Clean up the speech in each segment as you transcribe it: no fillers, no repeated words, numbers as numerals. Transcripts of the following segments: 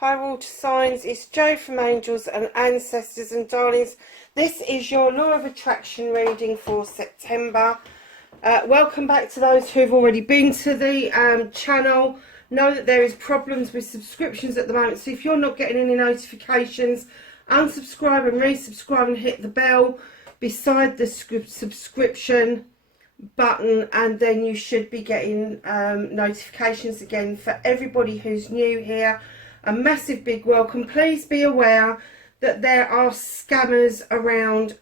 Hi water signs, it's Jo from Angels and Ancestors and Darlings. This is your Law of Attraction reading for September. Welcome back to those who've already been to the channel. Know that there is problems with subscriptions at the moment, so if you're not getting any notifications, unsubscribe and resubscribe and hit the bell beside the subscription button, and then you should be getting notifications again. For everybody who's new here, a massive big welcome. Please be aware that there are scammers around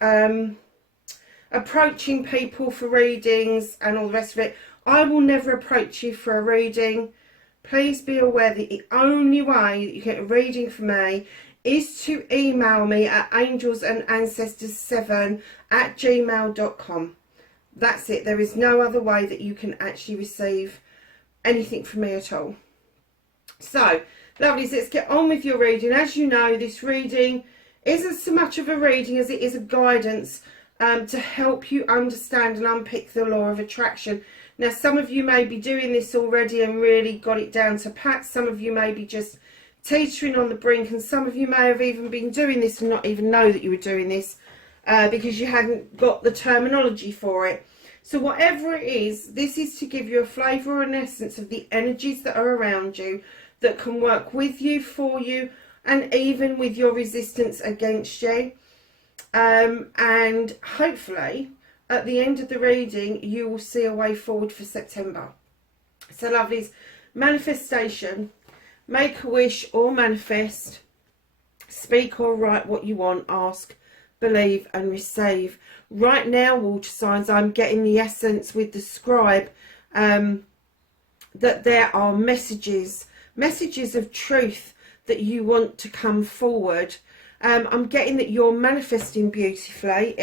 approaching people for readings and all the rest of it. I will never approach you for a reading. Please be aware that the only way that you get a reading from me is to email me at angelsandancestors7@gmail.com. That's it. There is no other way that you can actually receive anything from me at all. So, lovelies, let's get on with your reading. As you know, this reading isn't so much of a reading as it is a guidance to help you understand and unpick the law of attraction. Now, some of you may be doing this already and really got it down to pat. Some of you may be just teetering on the brink, and some of you may have even been doing this and not even know that you were doing this because you hadn't got the terminology for it. So whatever it is, this is to give you a flavour or an essence of the energies that are around you, that can work with you, for you, and even with your resistance against you. And hopefully at the end of the reading you will see a way forward for September. So lovelies, manifestation: make a wish or manifest, speak or write what you want, ask, believe and receive. Right now, water signs, I'm getting the essence with the scribe that there are messages of truth that you want to come forward. I'm getting that you're manifesting beautifully.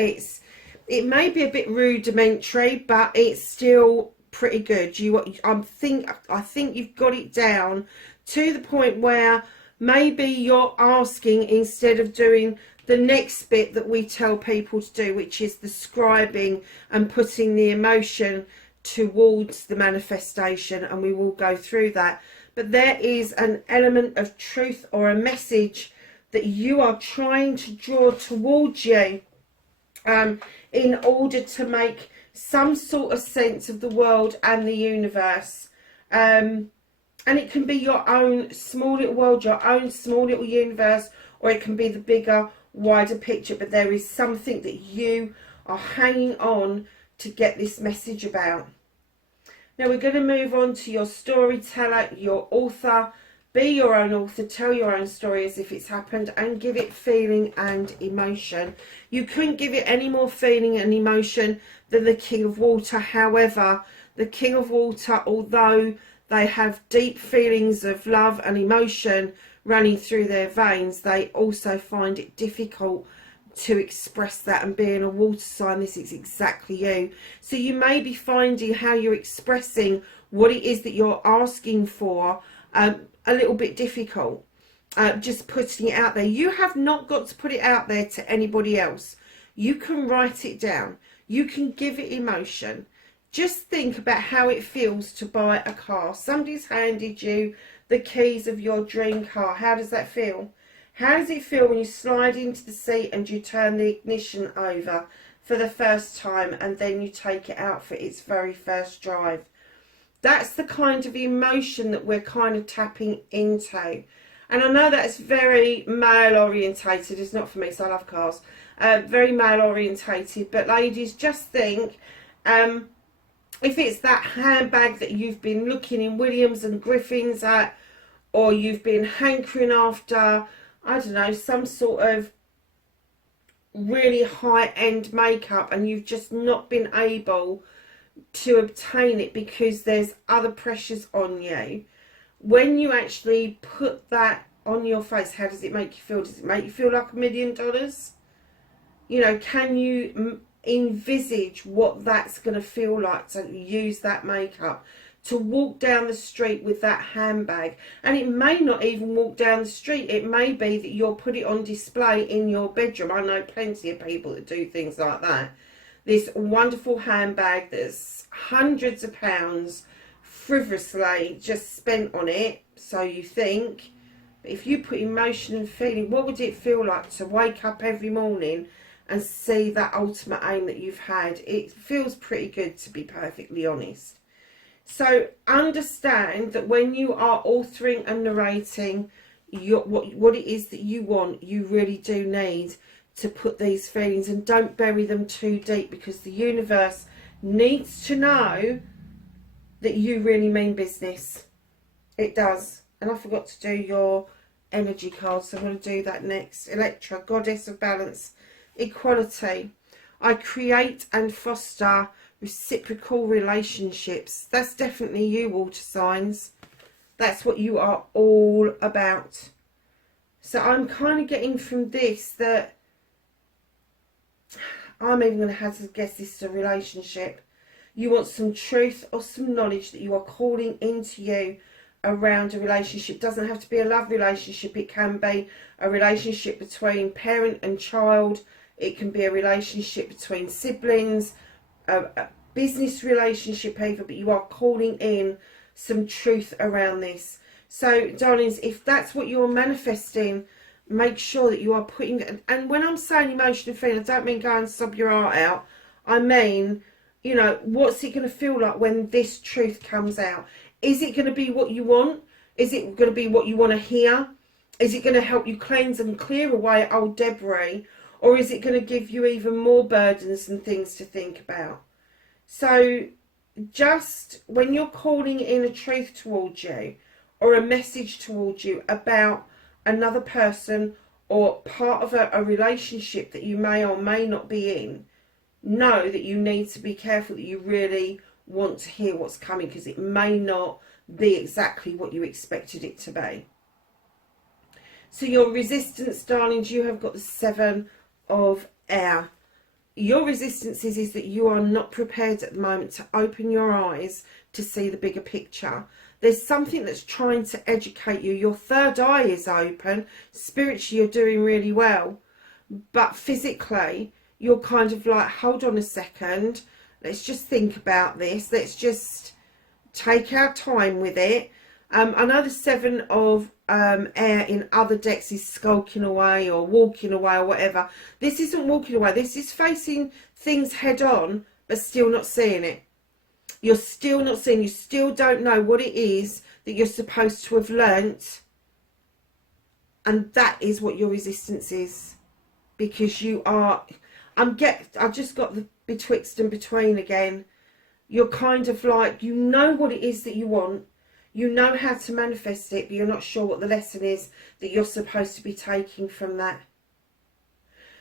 It may be a bit rudimentary, but it's still pretty good. I think you've got it down to the point where maybe you're asking instead of doing the next bit that we tell people to do, which is the scribing and putting the emotion towards the manifestation, and we will go through that. But there is an element of truth or a message that you are trying to draw towards you in order to make some sort of sense of the world and the universe. And it can be your own small little world, your own small little universe, or it can be the bigger, wider picture. But there is something that you are hanging on to get this message about. Now we're going to move on to your storyteller, your author. Be your own author, tell your own story as if it's happened, and give it feeling and emotion. You couldn't give it any more feeling and emotion than the King of Water. However, the King of Water, although they have deep feelings of love and emotion running through their veins, they also find it difficult to express that. And being a water sign, this is exactly you. So you may be finding how you're expressing what it is that you're asking for a little bit difficult, just putting it out there. You have not got to put it out there to anybody else. You can write it down, you can give it emotion. Just think about how it feels to buy a car. Somebody's handed you the keys of your dream car. How does that feel? How does it feel when you slide into the seat and you turn the ignition over for the first time and then you take it out for its very first drive? That's the kind of emotion that we're kind of tapping into. And I know that's very male orientated. It's not for me, so I love cars. Very male orientated. But ladies, just think, if it's that handbag that you've been looking in Williams and Griffin's at, or you've been hankering after, I don't know, some sort of really high-end makeup, and you've just not been able to obtain it because there's other pressures on you. When you actually put that on your face, how does it make you feel? Does it make you feel like $1 million? You know, can you envisage what that's going to feel like to use that makeup, to walk down the street with that handbag? And it may not even walk down the street. It may be that you'll put it on display in your bedroom. I know plenty of people that do things like that. This wonderful handbag that's hundreds of pounds frivolously just spent on it, so you think, But if you put emotion and feeling, what would it feel like to wake up every morning and see that ultimate aim that you've had? It feels pretty good, to be perfectly honest. So understand that when you are authoring and narrating what it is that you want, you really do need to put these feelings, and don't bury them too deep, because the universe needs to know that you really mean business. It does. And I forgot to do your energy cards, so I'm going to do that next. Electra, Goddess of Balance, Equality. I create and foster reciprocal relationships. That's definitely you, water signs. That's what you are all about. So I'm kind of getting from this that I'm even going to have to guess this is a relationship. You want some truth or some knowledge that you are calling into you around a relationship. It doesn't have to be a love relationship. It can be a relationship between parent and child. It can be a relationship between siblings, a business relationship even, but you are calling in some truth around this. So, darlings, if that's what you're manifesting, make sure that you are putting, and when I'm saying emotion and feeling, I don't mean go and sob your heart out. I mean, you know, what's it going to feel like when this truth comes out? Is it going to be what you want? Is it going to be what you want to hear? Is it going to help you cleanse and clear away old debris? Or is it going to give you even more burdens and things to think about? So just when you're calling in a truth towards you, or a message towards you about another person or part of a relationship that you may or may not be in, know that you need to be careful that you really want to hear what's coming, because it may not be exactly what you expected it to be. So your resistance, darlings, you have got the 7 of Air. Your resistance is that you are not prepared at the moment to open your eyes to see the bigger picture. There's something that's trying to educate you. Your third eye is open. Spiritually, you're doing really well. But physically, you're kind of like, hold on a second. Let's just think about this. Let's just take our time with it. I know the 7 of Air in other decks is skulking away or walking away or whatever. This isn't walking away. This is facing things head on, but still not seeing it. You're still not seeing, you still don't know what it is that you're supposed to have learnt. And that is what your resistance is. Because you are, I just got the betwixt and between again. You're kind of like, you know what it is that you want. You know how to manifest it, but you're not sure what the lesson is that you're supposed to be taking from that.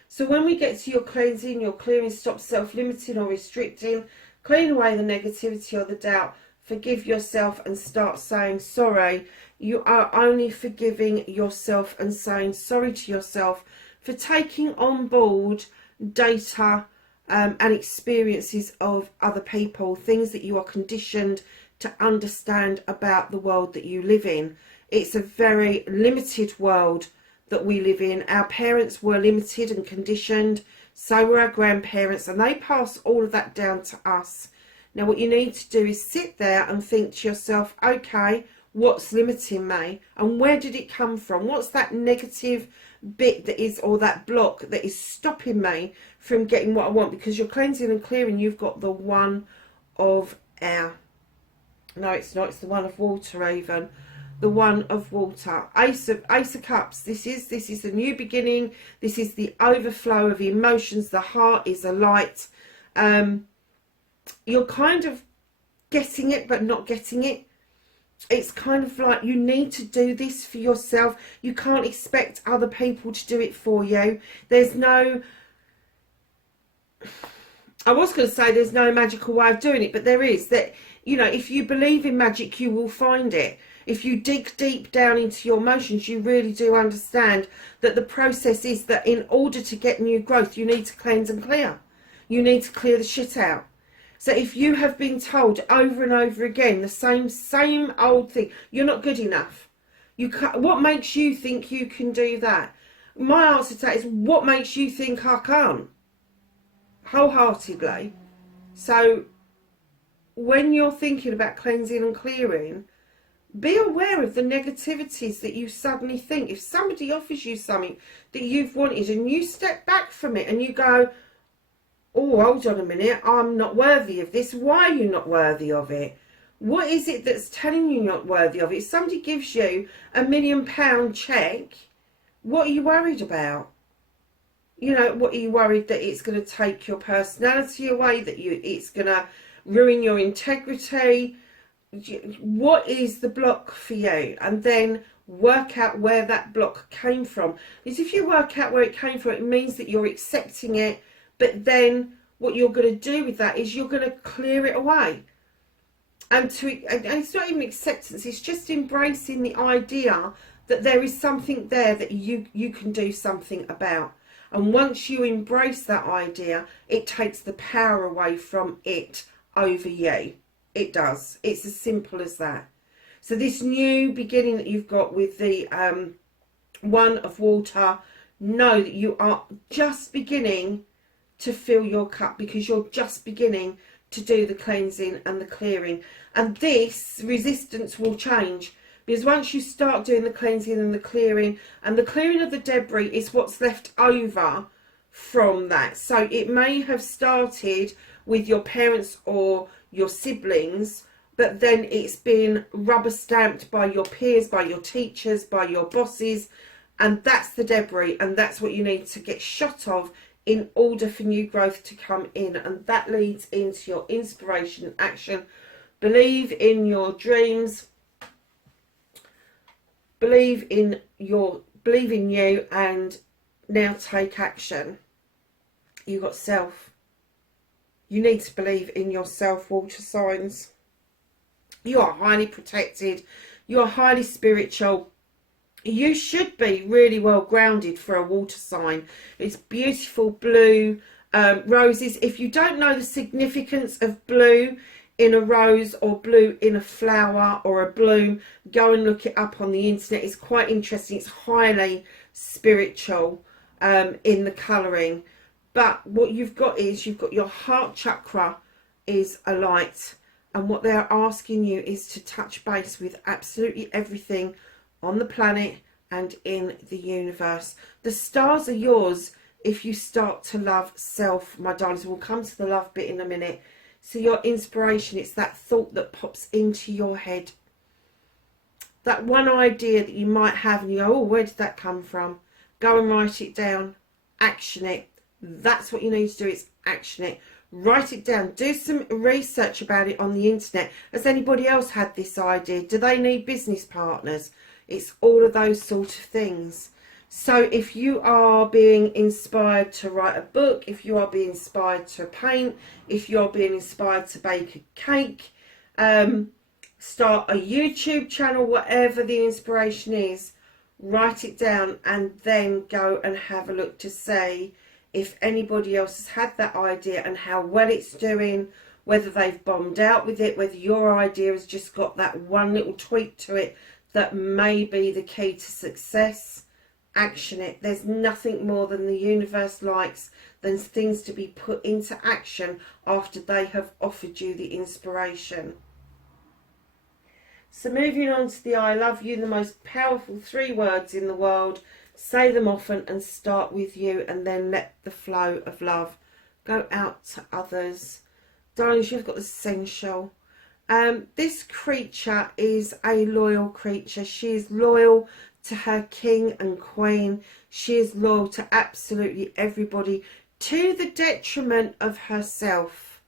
So when we get to your cleansing, your clearing, stop self-limiting or restricting, clean away the negativity or the doubt, forgive yourself and start saying sorry. You are only forgiving yourself and saying sorry to yourself for taking on board data and experiences of other people, things that you are conditioned to understand about the world that you live in. It's a very limited world that we live in. Our parents were limited and conditioned, so were our grandparents, and they pass all of that down to us. Now what you need to do is sit there and think to yourself, okay, what's limiting me and where did it come from? What's that negative bit that is, or that block that is stopping me from getting what I want? Because you're cleansing and clearing, you've got the 1 of Air. No, it's not. It's the 1 of Water, even. The 1 of Water. Ace of Cups. This is the new beginning. This is the overflow of emotions. The heart is alight. You're kind of getting it, but not getting it. It's kind of like you need to do this for yourself. You can't expect other people to do it for you. There's no... I was going to say there's no magical way of doing it, but there is. That, you know, if you believe in magic, you will find it. If you dig deep down into your emotions, you really do understand that the process is that in order to get new growth, you need to cleanse and clear. You need to clear the shit out. So if you have been told over and over again the same old thing, you're not good enough. You can't, what makes you think you can do that? My answer to that is, what makes you think I can't? Wholeheartedly. So when you're thinking about cleansing and clearing, Be aware of the negativities that you suddenly think. If somebody offers you something that you've wanted and you step back from it and you go, oh, hold on a minute, I'm not worthy of this. Why are you not worthy of it? What is it that's telling you you're not worthy of it? If somebody gives you £1 million check, what are you worried about? You know, what are you worried that it's going to take your personality away, that it's going to ruin your integrity? What is the block for you? And then work out where that block came from. Because if you work out where it came from, it means that you're accepting it. But then what you're going to do with that is you're going to clear it away. And it's not even acceptance, it's just embracing the idea that there is something there that you can do something about. And once you embrace that idea, it takes the power away from it over you. It does. It's as simple as that. So this new beginning that you've got with the One of Water, know that you are just beginning to fill your cup, because you're just beginning to do the cleansing and the clearing. And this resistance will change, because once you start doing the cleansing and the clearing of the debris is what's left over from that. So it may have started with your parents or your siblings, but then it's been rubber stamped by your peers, by your teachers, by your bosses, and that's the debris, and that's what you need to get shot of in order for new growth to come in. And that leads into your inspiration and action. Believe in your dreams, believe in you, and now take action. You've got self. You need to believe in yourself, water signs. You are highly protected. You are highly spiritual. You should be really well grounded for a water sign. It's beautiful blue roses. If you don't know the significance of blue in a rose or blue in a flower or a bloom, go and look it up on the internet. It's quite interesting. It's highly spiritual in the colouring. But what you've got is you've got your heart chakra is a light, and what they're asking you is to touch base with absolutely everything on the planet and in the universe. The stars are yours if you start to love self, my darlings. We'll come to the love bit in a minute. So your inspiration, it's that thought that pops into your head. That one idea that you might have and you go, oh, where did that come from? Go and write it down. Action it. That's what you need to do, is action it. Write it down. Do some research about it on the internet. Has anybody else had this idea? Do they need business partners? It's all of those sort of things. So if you are being inspired to write a book, if you are being inspired to paint, if you're being inspired to bake a cake, start a YouTube channel, whatever the inspiration is, write it down and then go and have a look to see if anybody else has had that idea and how well it's doing, whether they've bombed out with it, whether your idea has just got that one little tweak to it that may be the key to success. Action it. There's nothing more than the universe likes than things to be put into action after they have offered you the inspiration. So moving on to the I love you, the most powerful 3 words in the world. Say them often and start with you, and then let the flow of love go out to others. Darlings, you've got the essential. This creature is a loyal creature. She is loyal to her king and queen. She is loyal to absolutely everybody, to the detriment of herself.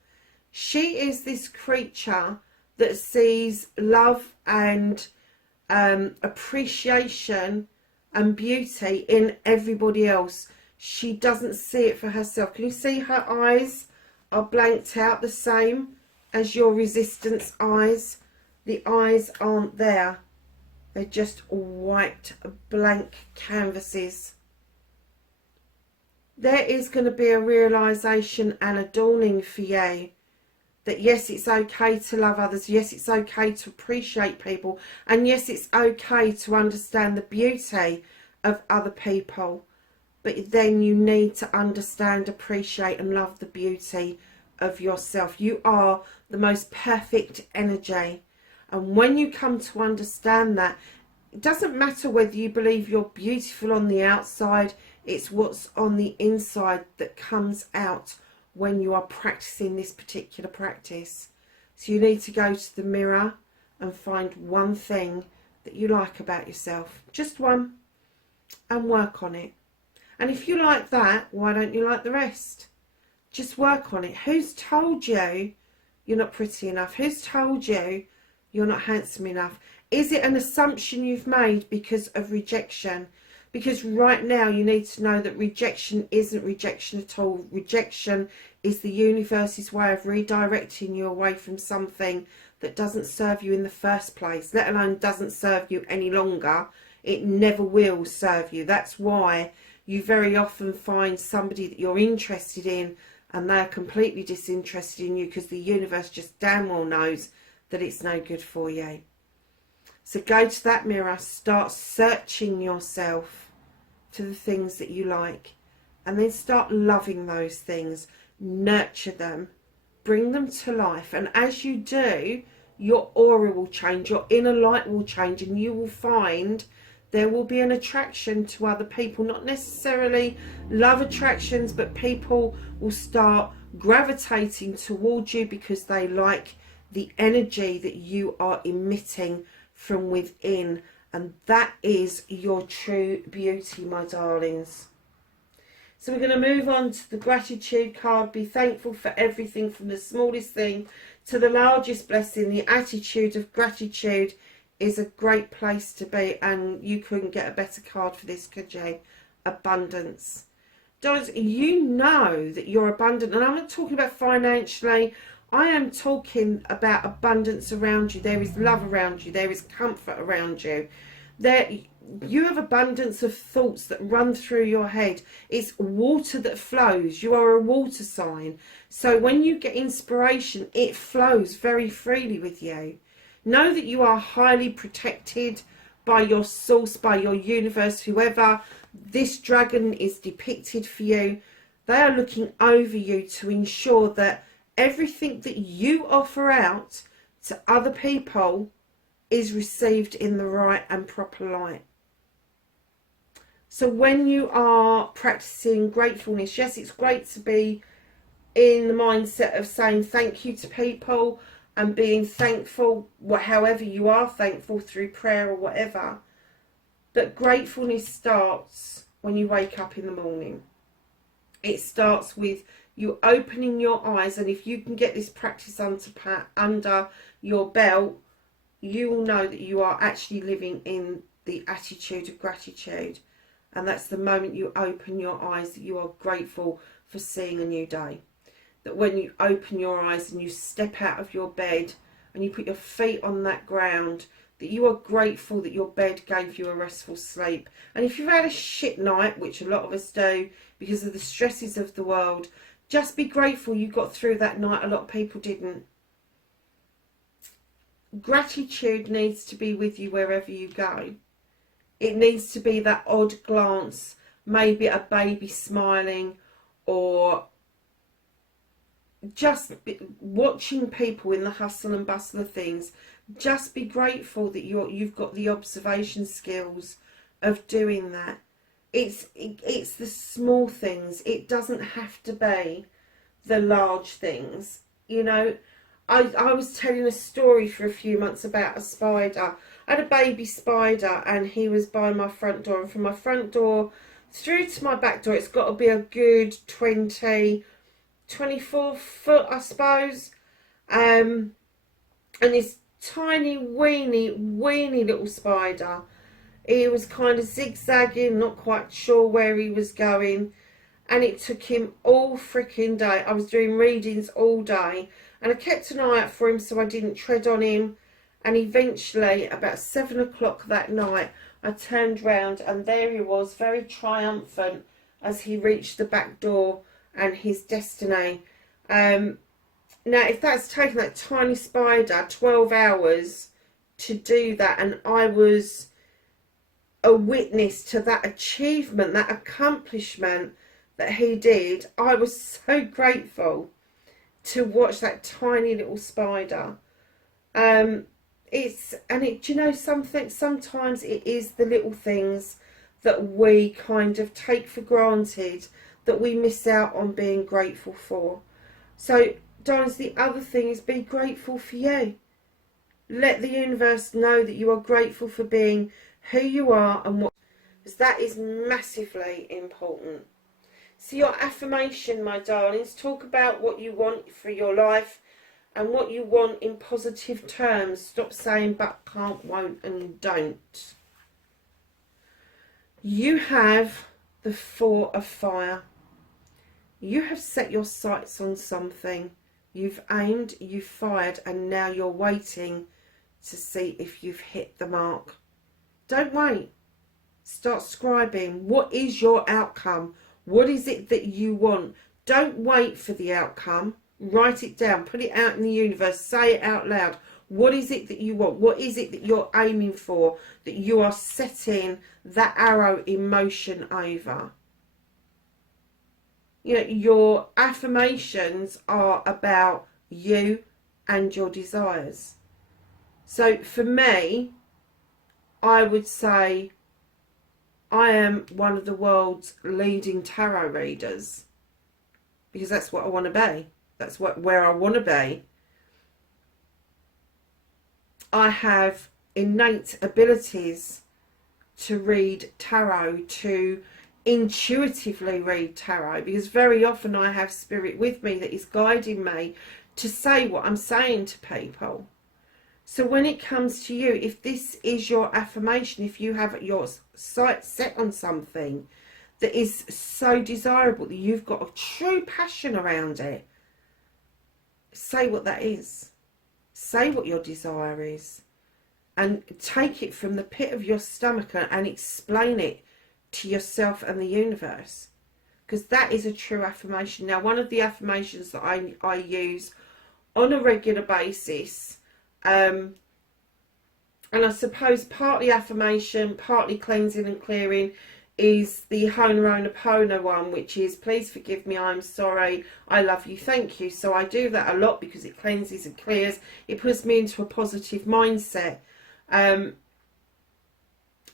She is this creature that sees love and appreciation and beauty in everybody else. She doesn't see it for herself. Can you see her eyes are blanked out, the same as your resistance eyes? The eyes aren't there. They're just white, blank canvases. There is going to be a realisation and a dawning for you that yes, it's okay to love others. Yes, it's okay to appreciate people. And yes, it's okay to understand the beauty of other people. But then you need to understand, appreciate and love the beauty of yourself. You are the most perfect energy. And when you come to understand that, it doesn't matter whether you believe you're beautiful on the outside, it's what's on the inside that comes out when you are practicing this particular practice. So you need to go to the mirror and find one thing that you like about yourself, just one, and work on it. And if you like that, why don't you like the rest? Just work on it. Who's told you you're not pretty enough? Who's told you you're not handsome enough? Is it an assumption you've made because of rejection? Because right now you need to know that rejection isn't rejection at all. Rejection is the universe's way of redirecting you away from something that doesn't serve you in the first place, let alone doesn't serve you any longer. It never will serve you. That's why you very often find somebody that you're interested in and they're completely disinterested in you, because the universe just damn well knows that it's no good for you. So go to that mirror, start searching yourself to the things that you like, and then start loving those things, nurture them, bring them to life. And as you do, your aura will change, your inner light will change, and you will find there will be an attraction to other people, not necessarily love attractions, but people will start gravitating towards you because they like the energy that you are emitting from within. And that is your true beauty, my darlings. So we're going to move on to the gratitude card. Be thankful for everything, from the smallest thing to the largest blessing. The attitude of gratitude is a great place to be, and you couldn't get a better card for this, could you? Abundance. Darlings, you know that you're abundant, and I'm not talking about financially. I am talking about abundance around you. There is love around you. There is comfort around you. You have abundance of thoughts that run through your head. It's water that flows. You are a water sign. So when you get inspiration, it flows very freely with you. Know that you are highly protected by your source, by your universe, whoever this dragon is depicted for you. They are looking over you to ensure that everything that you offer out to other people is received in the right and proper light. So when you are practicing gratefulness, yes, it's great to be in the mindset of saying thank you to people and being thankful, however you are thankful, through prayer or whatever. But gratefulness starts when you wake up in the morning. It starts with you opening your eyes, and if you can get this practice under your belt, you will know that you are actually living in the attitude of gratitude. And that's the moment you open your eyes, that you are grateful for seeing a new day. That when you open your eyes and you step out of your bed and you put your feet on that ground, that you are grateful that your bed gave you a restful sleep. And if you've had a shit night, which a lot of us do because of the stresses of the world, just be grateful you got through that night. A lot of people didn't. Gratitude needs to be with you wherever you go. It needs to be that odd glance, maybe a baby smiling, or just watching people in the hustle and bustle of things. Just be grateful that you've got the observation skills of doing that. It's the small things. It doesn't have to be the large things. You know, I was telling a story for a few months about a spider. I had a baby spider and he was by my front door, and from my front door through to my back door it's got to be a good 24 foot, I suppose. And this tiny weeny little spider, he was kind of zigzagging, not quite sure where he was going, and it took him all freaking day. I was doing readings all day and I kept an eye out for him so I didn't tread on him. And eventually, about 7 o'clock that night, I turned round and there he was, very triumphant, as he reached the back door and his destiny. Now, if that's taken that tiny spider 12 hours to do that, and I was a witness to that achievement, that accomplishment that he did, I was so grateful to watch that tiny little spider. do you know something? Sometimes it is the little things that we kind of take for granted that we miss out on being grateful for. So, darlings, the other thing is be grateful for you. Let the universe know that you are grateful for being who you are and what, because that is massively important. So your affirmation, my darlings, talk about what you want for your life and what you want in positive terms. Stop saying but, can't, won't and don't. You have the Four of Fire. You have set your sights on something. You've aimed, you've fired, and now you're waiting to see if you've hit the mark. Don't wait. Start scribing. What is your outcome? What is it that you want? Don't wait for the outcome. Write it down. Put it out in the universe. Say it out loud. What is it that you want? What is it that you're aiming for? That you are setting that arrow in motion over? You know, your affirmations are about you and your desires. So for me, I would say I am one of the world's leading tarot readers, because that's what I want to be. That's where I want to be. I have innate abilities to read tarot, to intuitively read tarot, because very often I have spirit with me that is guiding me to say what I'm saying to people. So when it comes to you, if this is your affirmation, if you have your sights set on something that is so desirable that you've got a true passion around it, say what that is. Say what your desire is. And take it from the pit of your stomach and explain it to yourself and the universe. Because that is a true affirmation. Now, one of the affirmations that I use on a regular basis, and I suppose partly affirmation, partly cleansing and clearing, is the Ho'oponopono one, which is please forgive me, I'm sorry, I love you, thank you. So I do that a lot because it cleanses and clears. It puts me into a positive mindset.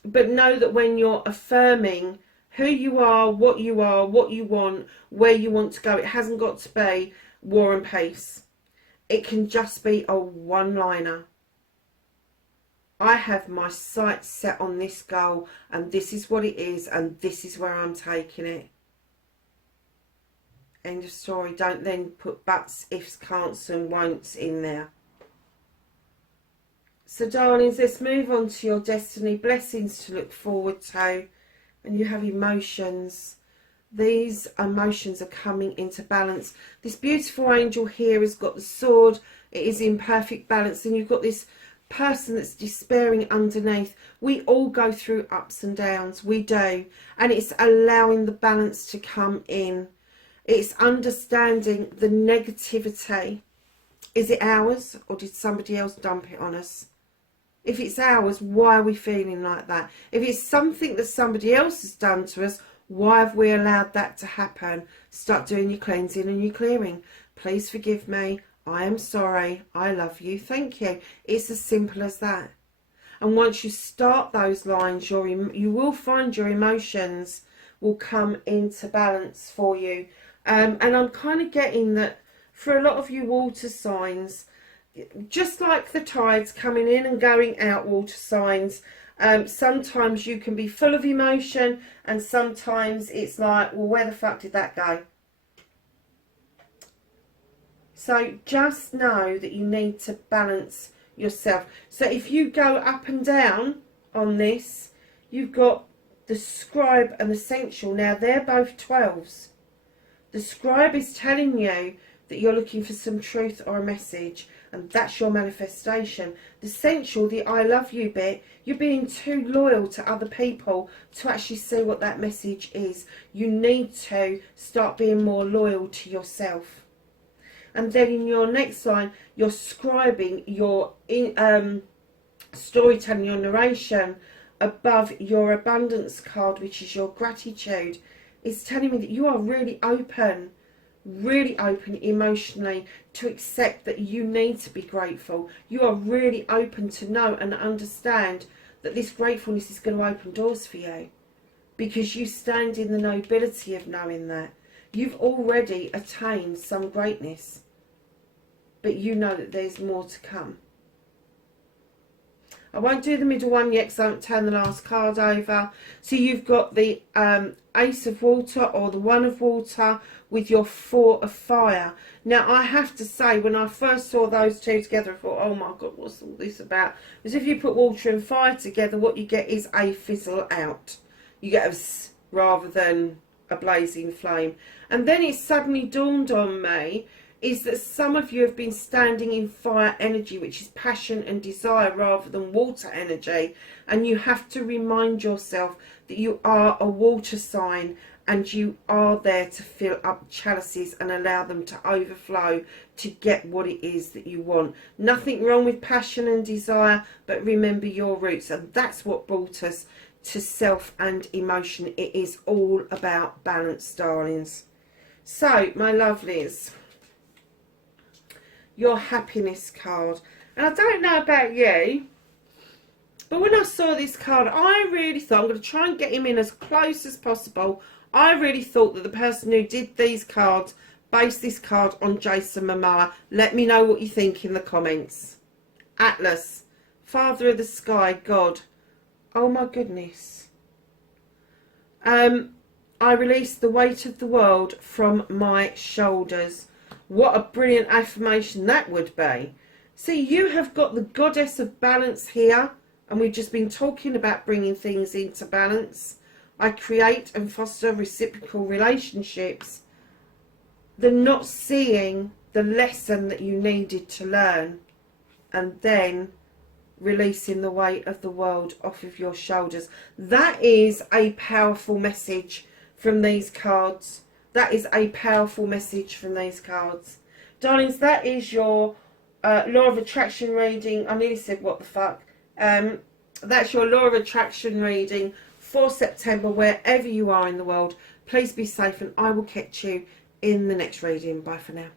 But know that when you're affirming who you are, what you want, where you want to go, it hasn't got to be War and Peace. It can just be a one-liner. I have my sights set on this goal, and this is what it is, and this is where I'm taking it. End of story. Don't then put buts, ifs, can'ts and won'ts in there. So darlings, let's move on to your destiny. Blessings to look forward to. And you have emotions. These emotions are coming into balance. This beautiful angel here has got the sword. It is in perfect balance. And you've got this person that's despairing underneath. We all go through ups and downs. We do. And it's allowing the balance to come in. It's understanding the negativity. Is it ours, or did somebody else dump it on us? If it's ours, why are we feeling like that? If it's something that somebody else has done to us, why have we allowed that to happen? Start doing your cleansing and your clearing. Please forgive me. I am sorry. I love you. Thank you. It's as simple as that. And once you start those lines, you will find your emotions will come into balance for you. And I'm kind of getting that for a lot of you water signs, just like the tides coming in and going out, water signs, sometimes you can be full of emotion, and sometimes it's like, well, where the fuck did that go? So just know that you need to balance yourself. So if you go up and down on this, you've got the scribe and the sensual. Now they're both 12s. The scribe is telling you that you're looking for some truth or a message, and that's your manifestation. The sensual, the I love you bit, you're being too loyal to other people to actually see what that message is. You need to start being more loyal to yourself. And then in your next line, you're scribing your storytelling, your narration above your abundance card, which is your gratitude. It's telling me that you are really open really open emotionally to accept that you need to be grateful. You are really open to know and understand that this gratefulness is going to open doors for you, because you stand in the nobility of knowing that. You've already attained some greatness, but you know that there's more to come. I won't do the middle one yet because I haven't turned the last card over. So you've got the Ace of Water or the One of Water with your Four of Fire. Now, I have to say, when I first saw those two together, I thought, oh my God, what's all this about? Because if you put water and fire together, what you get is a fizzle out. You get a rather than a blazing flame. And then it suddenly dawned on me is that some of you have been standing in fire energy, which is passion and desire, rather than water energy. And you have to remind yourself that you are a water sign, and you are there to fill up chalices and allow them to overflow to get what it is that you want. Nothing wrong with passion and desire, but remember your roots. And that's what brought us to self and emotion. It is all about balance, darlings. So, my lovelies, your happiness card. And I don't know about you, but when I saw this card, I really thought, I'm going to try and get him in as close as possible. I really thought that the person who did these cards based this card on Jason Momoa. Let me know what you think in the comments. Atlas, Father of the Sky, God. Oh my goodness. I release the weight of the world from my shoulders. What a brilliant affirmation that would be. See, you have got the goddess of balance here, and we've just been talking about bringing things into balance. I create and foster reciprocal relationships. The not seeing the lesson that you needed to learn, and then releasing the weight of the world off of your shoulders. That is a powerful message from these cards. That is a powerful message from these cards. Darlings, that is your Law of Attraction reading. I nearly said what the fuck. That's your Law of Attraction reading for September, wherever you are in the world. Please be safe, and I will catch you in the next reading. Bye for now.